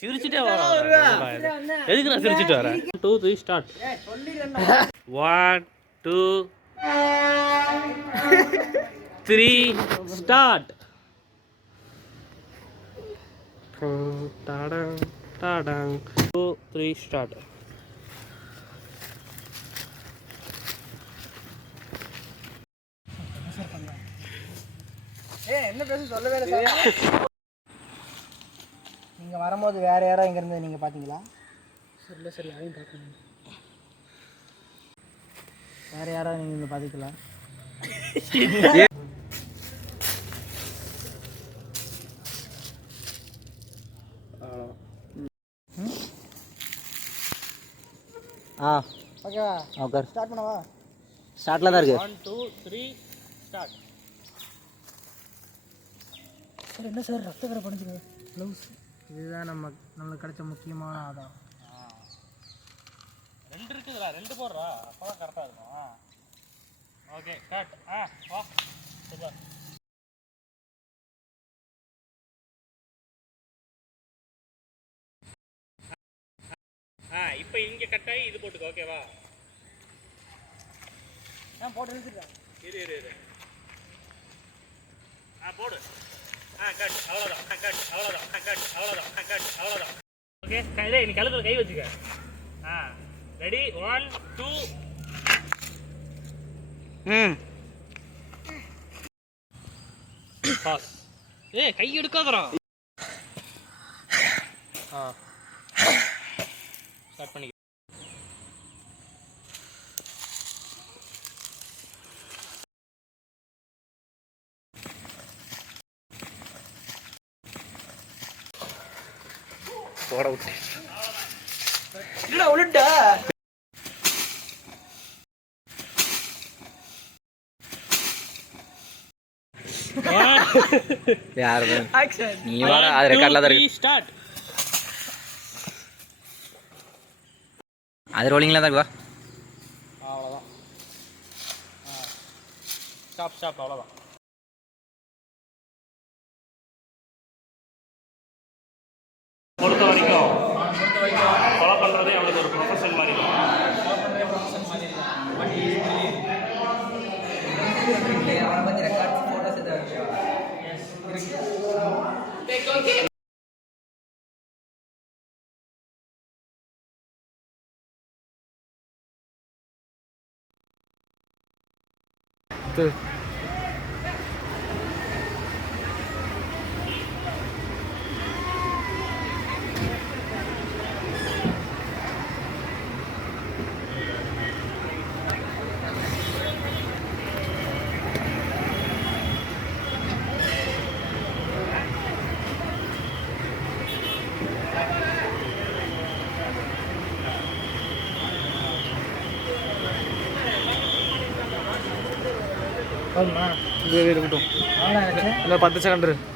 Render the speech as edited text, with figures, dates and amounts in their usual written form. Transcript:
சிரிச்சுட்டே எதுக்கு நான் சிரிச்சுட்டு வரேன் 2 3 ஸ்டார்ட் 1 2 3 ஸ்டார்ட் டாடங் டாடங் 2 3 ஸ்டார்ட் என்ன பேச சொல்லவே இல்லை. நீங்கள் வரும்போது வேறு யாரோ இங்கே இருந்து நீங்கள் பார்த்தீங்களா? இல்லை சரி அதையும் பார்க்கணும். வேறு யாரோ நீங்கள் இங்கே பார்த்தீங்களா? ஓகேவா? ஓகே ஸ்டார்ட் பண்ணவா? ஸ்டார்ட்டில் தான் இருக்குது. 1 2 3 ஸ்டார்ட். சார் என்ன சார் ரத்தக்கரை படிச்சுங்க ப்ளவுஸ். இதுதான் நம்மளுக்கு கிடைச்ச முக்கியமான ஆதாரம். 2 இருக்குதுடா 2 போடுறா அப்பதான் கரெக்டாக இருக்கும். Okay cut. வா சூப்பர். இப்போ இங்கே கட்டாயி இது போட்டுக்கோ. ஓகேவா? போட்டு எழுதிடுறேன். இரு போடு. கட் அவ்வளோதான். கட் அவ்வளோதான். கட் அவ்வளோதான். கட் அவ்வளோதான். ஓகே நீ கழுத்துல கை வச்சுக்க. ரெடி 1 2 பாஸ். கை எடுக்காதடா. ஸ்டார்ட் பண்ணி. போட விட்டு இல்லடா உளுட்டா. யாரு நீ வாடா அது ரெக்கார்ட்ல தான் இருக்கு. ஸ்டார்ட். அது ரோலிங்ல தான் இருக்கு. அவ்வளவுதான். ஸ்டாப் அவ்வளவுதான். பொறுத்த வரைக்கும் ஃபாலோ பண்ணுறதே அவனுக்கு ஒரு ப்ரொஃபஷன் மாதிரி தான். போதுமா? இருக்கட்டும். 10 செகண்ட்.